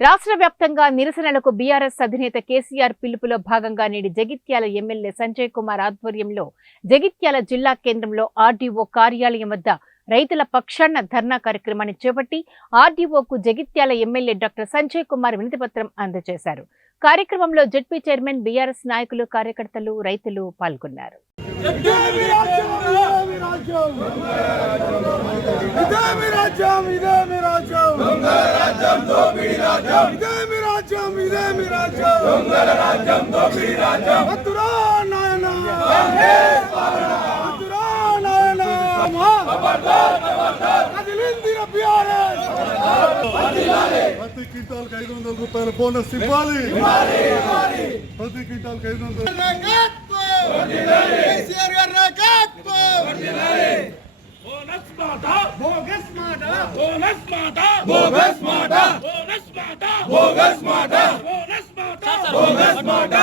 రాష్ట్ర వ్యాప్తంగా నిరసనలకు బీఆర్ఎస్ అధినేత కేసీఆర్ పిలుపులో భాగంగా నేడు జగిత్యాల ఎమ్మెల్యే సంజయ్ కుమార్ ఆధ్వర్యంలో జగిత్యాల జిల్లా కేంద్రంలో ఆర్డీఓ కార్యాలయం వద్ద రైతుల పక్షాన ధర్నా కార్యక్రమాన్ని చేపట్టి ఆర్డీఓకు జగిత్యాల ఎమ్మెల్యే డాక్టర్ సంజయ్ కుమార్ వినతిపత్రం అందజేశారు. కార్యక్రమంలో జెడ్పీ చైర్మన్, బీఆర్ఎస్ నాయకులు, కార్యకర్తలు, రైతులు పాల్గొన్నారు. ప్రతి క్వింటాల్కి 500 రూపాయల బోనస్ ఇవ్వాలి. ప్రతి క్వింటాల్కి 500. బోగస్ మాట